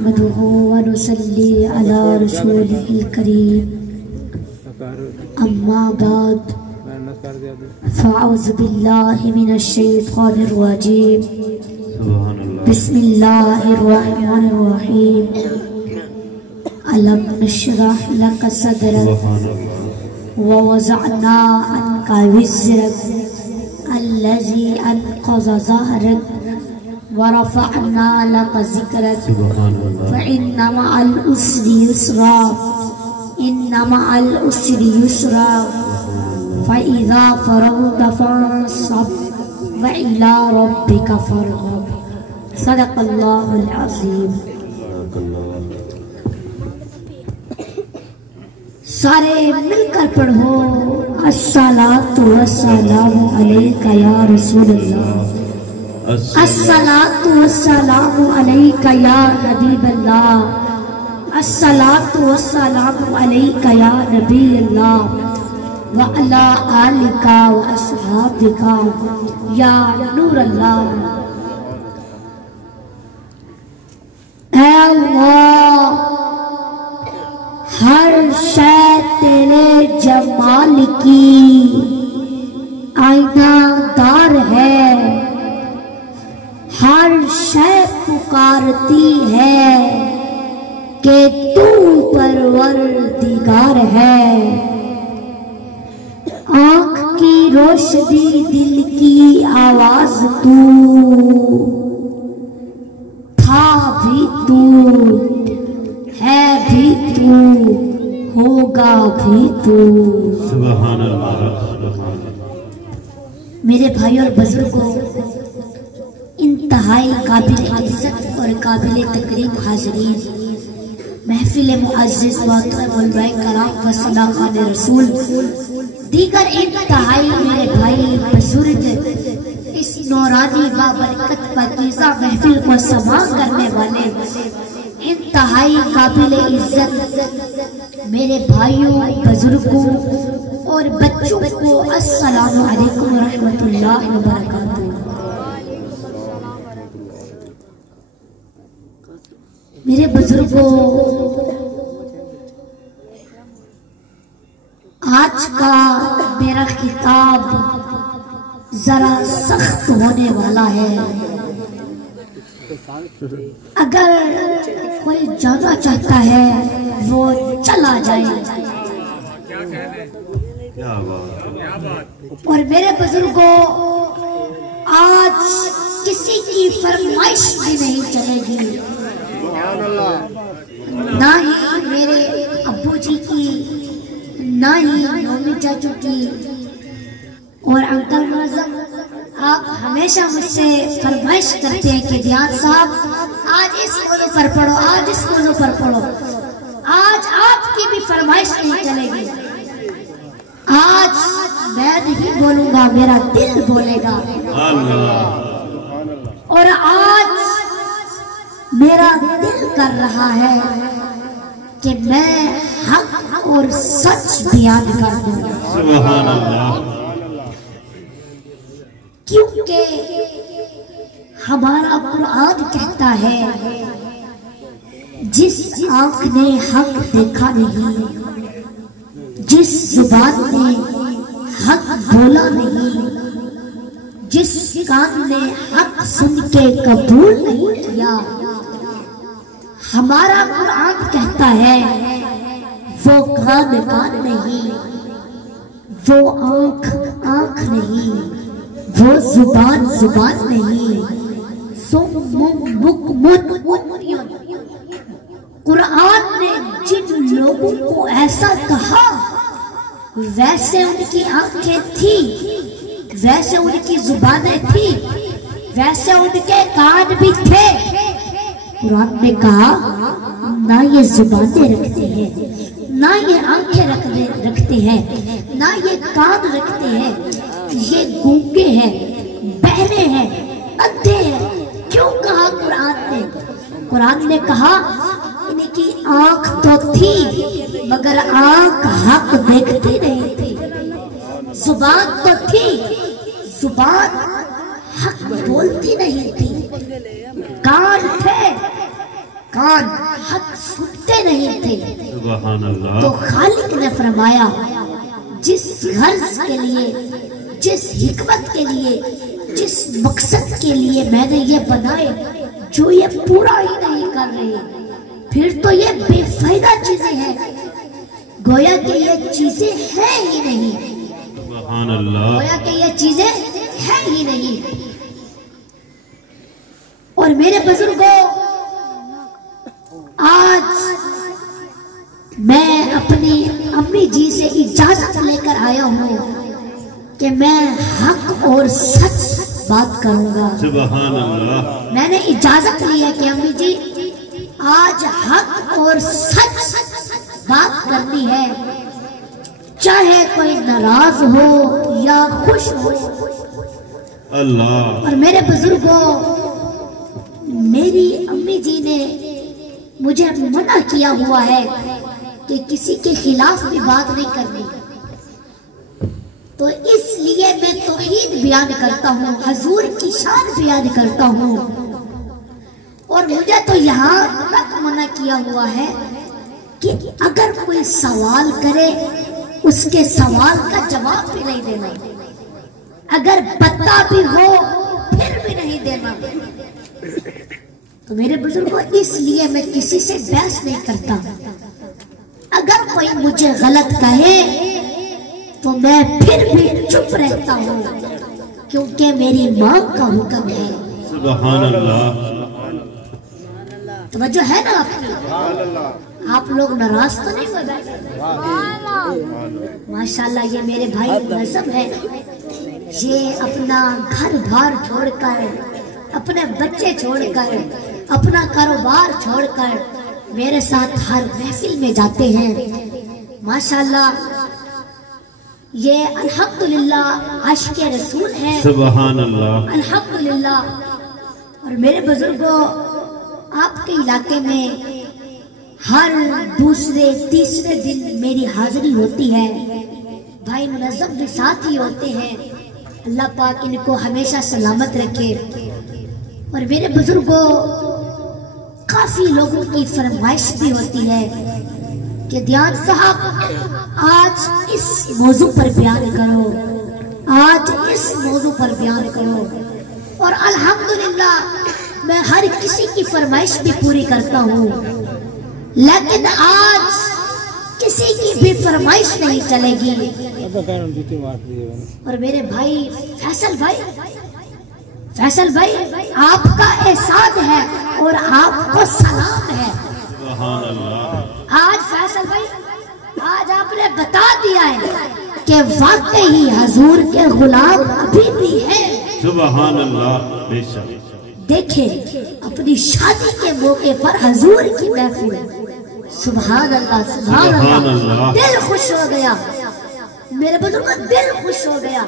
नहमदुहु व नुसल्ली अला रसूलिहिल करीम अम्मा बाद फ़अऊज़ु बिल्लाहि मिनश शैतानिर रजीम बिस्मिल्लाहिर रहमानिर रहीम अलम नशरह लक सदरक व वज़अना अन्का विज़रक अल्लज़ी अनक़ज़ ज़हरक वरफ़अना लक ज़िक्रक फ़इन्न मअल उसरि युस्रा इन्न मअल उसरि युस्रा फ़इज़ा फ़रग़्त फ़ंसब व इला रब्बिक फ़रग़ब सदक़ल्लाहुल अज़ीम। सारे मिलकर पढ़ो अस्सलातु वस्सलामु अलैका या रसूलल्लाह, अस्सलातु वस्सलामु अलैका या हबीबल्लाह, अस्सलातु वस्सलामु अलैका या नबील्लाह व अला आलिका व अस्हाबिका या नूरल्लाह। ऐ अल्लाह, हर शै तेरे जमाल की आईनादार है, हर शै पुकारती है कि तू परवरदिगार है। आँख की रोशनी दिल की आवाज तू, था भी तू, है भी तू, होगा भी तू। सुभान अल्लाह। मेरे भाई और बुजुर्गों, इंतहाई काबिल इज्जत और काबिल तकरीम हाज़रीन, महफिल मुअज़्ज़िज़ मोहतरम कराम व सदाक़ात रसूल, दीगर इंतहाई मेरे भाई बुजुर्ग, इस नौरानी बाबरकत पाकीज़ा महफिल को समा करने वाले इंतहाई काबिल इज्जत मेरे भाइयों, बुजुर्गों और बच्चों को अस्सलामु अलैकुम व रहमतुल्लाहि व बरकातुहू। मेरे बुजुर्गों, आज का मेरा खिताब जरा सख्त होने वाला है। अगर कोई जाना चाहता है वो चला जाए। और मेरे बुजुर्गों, आज किसी की फरमाइश भी नहीं चलेगी, ना ही मेरे अब्बू जी की, ना ही मम्मी चाचू की। और अंकल मुअज़्ज़म, आप हमेशा मुझसे फरमाइश करते हैं कि दियान साहब आज इस मौजू पर पढ़ो, आज इस मौजू पर पढ़ो। आज आपकी भी फरमाइश नहीं चलेगी। आज मैं नहीं बोलूंगा, मेरा दिल बोलेगा। और आज मेरा दिल कर रहा है कि मैं हक और सच बयान कर दूं। सुभान अल्लाह। क्योंकि हमारा कुरान कहता है, जिस आंख ने हक देखा नहीं, जिस जुबान ने हक बोला नहीं, जिस कान ने हक सुन के कबूल नहीं किया, हमारा कुरान कहता है वो कान कान नहीं, वो आंख आंख नहीं, वो जुबान जुबान नहीं, कुरान ने जिन लोगों को ऐसा कहा, वैसे उनकी आंखें थी, वैसे उनकी जुबानें थी, वैसे उनके कान भी थे। कुरान ने कहा ना ये जुबानें रखते हैं, ना ये आंखें रखते हैं, ना ये कान रखते हैं, ये गूंगे हैं, बहरे हैं, अंधे हैं। क्यों कहा कुरान ने? कुरान ने कहा इनकी आंख तो थी मगर आंख हक देखती नहीं थी, जुबान तो थी, जुबान हक बोलती नहीं थी, कान थे کان حق سنتے نہیں تھے. سبحان اللہ. تو خالق نے فرمایا جس غرض کے لیے، جس حکمت کے لیے، جس مقصد کے لیے میں نے یہ بنائے، جو یہ پورا ہی نہیں کر رہے، پھر تو یہ بے فائدہ چیزیں ہیں، گویا کہ یہ چیزیں ہیں ہی نہیں. سبحان اللہ. گویا کہ یہ چیزیں ہیں ہی نہیں. اور میرے بزرگوں، آج میں اپنی امی جی سے اجازت لے کر آیا ہوں کہ میں حق اور سچ بات کروں گا. سبحان اللہ. میں نے اجازت لی ہے کہ امی جی آج حق اور سچ بات کرنی ہے، چاہے کوئی ناراض ہو یا خوش ہو. اللہ. اور میرے بزرگوں، میری امی جی نے مجھے منع کیا ہوا ہے کہ کسی کے خلاف بھی بات نہیں کرنی، تو اس لیے میں توحید بیان کرتا ہوں، حضور کی شان بیان کرتا ہوں. اور مجھے تو یہاں تک منع کیا ہوا ہے کہ اگر کوئی سوال کرے اس کے سوال کا جواب بھی نہیں دینا، اگر پتہ بھی ہو پھر بھی نہیں دینا. تو میرے بزرگوں، اس لیے میں کسی سے بحث نہیں کرتا. اگر کوئی مجھے غلط کہے تو میں پھر بھی چپ رہتا ہوں، کیونکہ میری ماں کا حکم ہے. سبحان اللہ. توجہ ہے نا آپ کی؟ آپ لوگ ناراض تو نہیں ہو گئے؟ ماشاءاللہ یہ میرے بھائی نظم ہے، یہ اپنا گھر بار چھوڑ کر، اپنے بچے چھوڑ کر، اپنا کاروبار چھوڑ کر میرے ساتھ ہر محفل میں جاتے ہیں. ماشاءاللہ یہ الحمدللہ عاشق رسول ہے. سبحان اللہ. الحمدللہ. اور میرے بزرگوں، آپ کے علاقے میں ہر دوسرے تیسرے دن میری حاضری ہوتی ہے. بھائی منظم بھی ساتھ ہی ہوتے ہیں، اللہ پاک ان کو ہمیشہ سلامت رکھے. اور میرے بزرگوں، کافی لوگوں کی فرمائش بھی ہوتی ہے کہ دیان صاحب آج اس موضوع پر بیان کرو، آج اس موضوع پر بیان کرو. اور الحمدللہ میں ہر کسی کی فرمائش بھی پوری کرتا ہوں، لیکن آج کسی کی بھی فرمائش نہیں چلے گی. اور میرے بھائی فیصل بھائی آپ کا احسان ہے اور آپ کو سلام ہے. سبحان اللہ. آج فیصل بھائی، آج آپ نے بتا دیا ہے کہ واقعی حضور کے غلام ابھی بھی ہیں. سبحان اللہ. بے شک. دیکھیں اپنی شادی کے موقع پر حضور کی محفل. سبحان اللہ. سبحان اللہ. دل خوش ہو گیا میرے بزرگوں، دل خوش ہو گیا.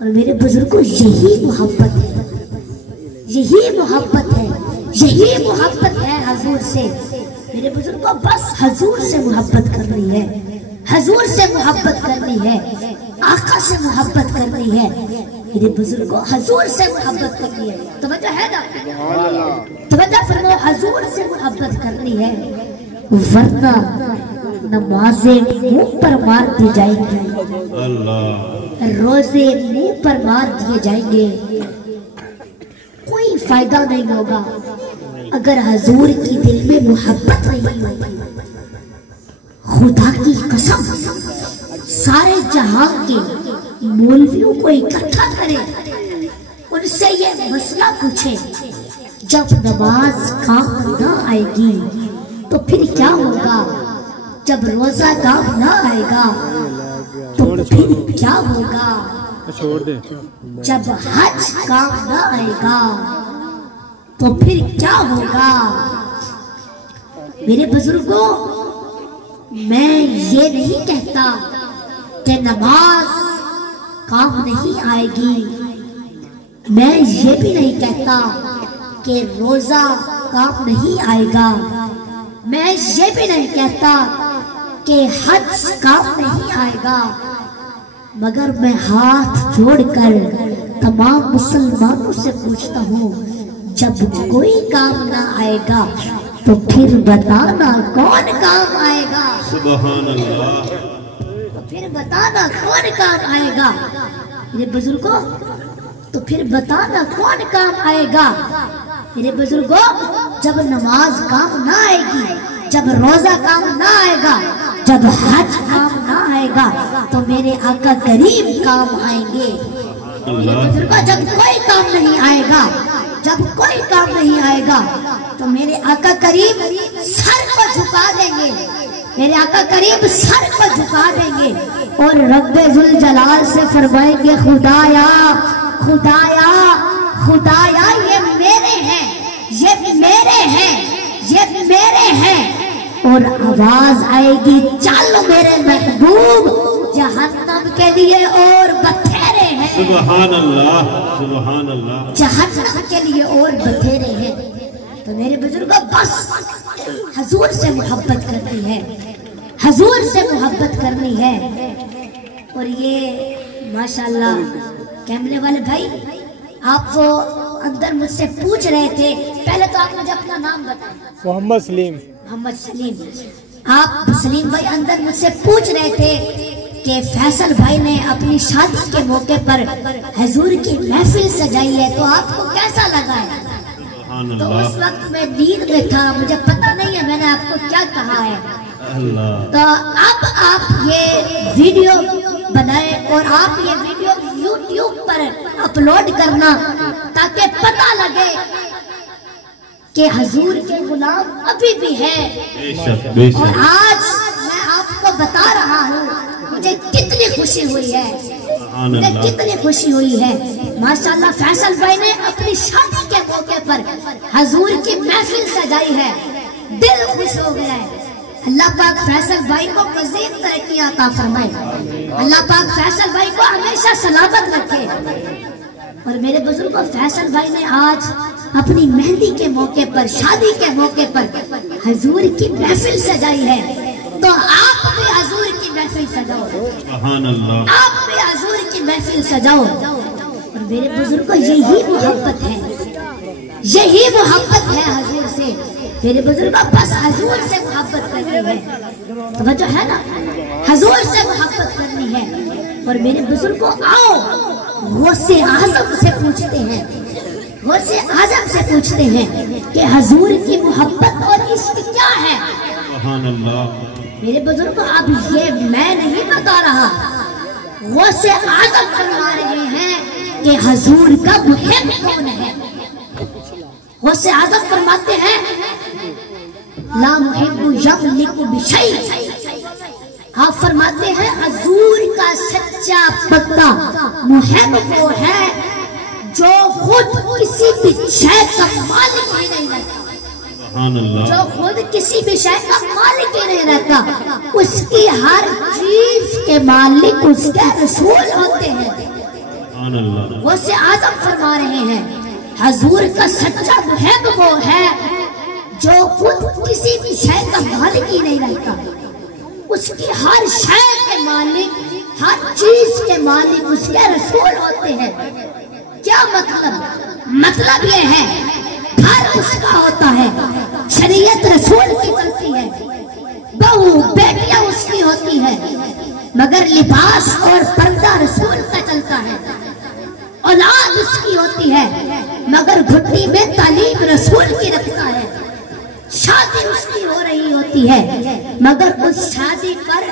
اور میرے بزرگوں، یہی محبت ہے، یہی محبت ہے، یہی محبت ہے حضور سے. میرے بزرگوں، بس حضور سے محبت کرنی ہے، حضور سے محبت کرنی ہے، آقا سے محبت کرنی ہے. میرے بزرگوں، حضور سے محبت کرنی ہے. توجہ ہے نا؟ توجہ فرماؤ، حضور سے محبت کرنی ہے، ورنہ نمازیں منہ پر مار دی جائیں گی، اللہ. روزے منہ پر مار دیے جائیں گے. کوئی فائدہ نہیں ہوگا اگر حضور کی دل میں محبت نہیں ہوگی. خدا کی قسم، سارے جہاں کے مولویوں کو اکٹھا کریں، ان سے یہ مسئلہ پوچھیں، جب نماز کام نہ آئے گی تو پھر کیا ہوگا؟ جب روزہ کام نہ آئے گا تو پھر کیا ہوگا؟ جب حج کام نہ آئے گا تو پھر کیا ہوگا؟ میرے بزرگوں، میں یہ نہیں کہتا کہ نماز کام نہیں آئے گی، میں یہ بھی نہیں کہتا کہ روزہ کام نہیں آئے گا، میں یہ بھی نہیں کہتا کہ حج کام نہیں آئے گا. مگر میں ہاتھ جوڑ کر تمام مسلمانوں سے پوچھتا ہوں، جب کوئی کام نہ آئے گا तो फिर बताना कौन काम आएगा। सुभान अल्लाह। तो फिर बताना कौन काम आएगा मेरे बुजुर्गों, तो फिर बताना कौन काम आएगा मेरे बुजुर्गों। जब नमाज काम ना आएगी, जब रोजा काम ना आएगा, जब हज काम ना आएगा, तो मेरे आका करीम काम आएंगे। मेरे बुजुर्गों, जब कोई काम नहीं आएगा, जब कोई काम नहीं आएगा, तो मेरे आका करीम सर को झुका देंगे, मेरे आका करीम सर को झुका देंगे और रब्बे जुल जलाल से फरमाएंगे, खुदाया खुदाया खुदाया ये मेरे हैं, ये मेरे हैं, ये मेरे हैं। और आवाज आएगी, चल मेरे महबूब जहन्नम के लिए और बथेरे हैं। सुभान अल्लाह, सुभान अल्लाह। जहन्नम के लिए और बथेरे हैं। तो मेरे बुजुर्गों, बस हजूर से मोहब्बत करनी है, हजूर से मोहब्बत करनी है। और ये माशाल्लाह कैमरे वाले भाई, आप वो अंदर मुझसे पूछ रहे थे, पहले तो आप मुझे अपना नाम बताएं। मोहम्मद सलीम। मोहम्मद सलीम। आप सलीम भाई अंदर मुझसे पूछ रहे थे कि फैसल भाई ने अपनी शादी के मौके पर हुजूर की महफिल सजाई है, तो आपको कैसा लगा है? तो उस वक्त मैं नींद में था, मुझे पता नहीं है मैंने आपको क्या कहा है। तो अब आप ये वीडियो बनाए और आप ये वीडियो YouTube पर अपलोड करना, ताकि पता लगे कि हुजूर के गुलाम अभी भी है। और आज मैं आपको बता रहा हूँ मुझे कितनी खुशी हुई है, मुझे कितनी खुशी हुई है। माशाल्लाह फैसल भाई ने अपनी शादी के मौके पर हुजूर की महफिल सजाई है, दिल खुश हो गया है। अल्लाह पाक फैसल भाई को मज़ीद तरक्की अता फरमाए, अल्लाह पाक फैसल भाई को हमेशा सलामत रखे। और मेरे बुजुर्गों, फैसल भाई ने आज अपनी मेहंदी के मौके पर, शादी के मौके पर हुजूर की महफिल सजाई है, तो आप भी हुजूर की महफिल सजाओ, सुभान अल्लाह। आप भी हुजूर की महफिल सजाओ। और मेरे बुजुर्गों, यही मोहब्बत है, यही मोहब्बत है हुजूर से। मेरे बुजुर्गों, बस हुजूर से मोहब्बत करनी है, तो जो है ना, हुजूर से मोहब्बत करनी है। और मेरे बुजुर्गों, आओ गौसे आज़म से पूछते हैं, गौसे आज़म से पूछते हैं कि हुजूर की मोहब्बत और इश्क क्या है। सुभान अल्लाह। मेरे बुजुर्गों, अब ये मैं नहीं बता रहा, गौसे आज़म फरमा रहे हैं कि हुजूर का मुहिब कौन है। गौसे आज़म फरमाते हैं, ला मुहिब्बु यमलिकु बिशै। आप फरमाते हैं हुजूर का सच्चा बंदा मुहिब वो है जो खुद किसी भी शय का मालिक ही नहीं रहता, सुभान अल्लाह। जो खुद किसी भी शय का मालिक ही नहीं रहता, उसकी हर चीज के मालिक उसके रसूल होते हैं। सुभान अल्लाह। वो से आज़म फरमा रहे हैं, हुजूर का सच्चा मुहिब वो है जो खुद किसी भी शय का मालिक ही नहीं रहता, उसकी हर शय के मालिक, हर चीज के मालिक उसके रसूल होते हैं। क्या मतलब? मतलब ये है घर उसका होता है, शरीयत रसूल की चलती है, बहू बेटियां उसकी होती है, मगर लिबास और पर्दा रसूल का चलता है। औलाद उसकी होती है, मगर घुटनी में तालीम रसूल की रखता है। शादी उसकी हो रही होती है, मगर उस शादी पर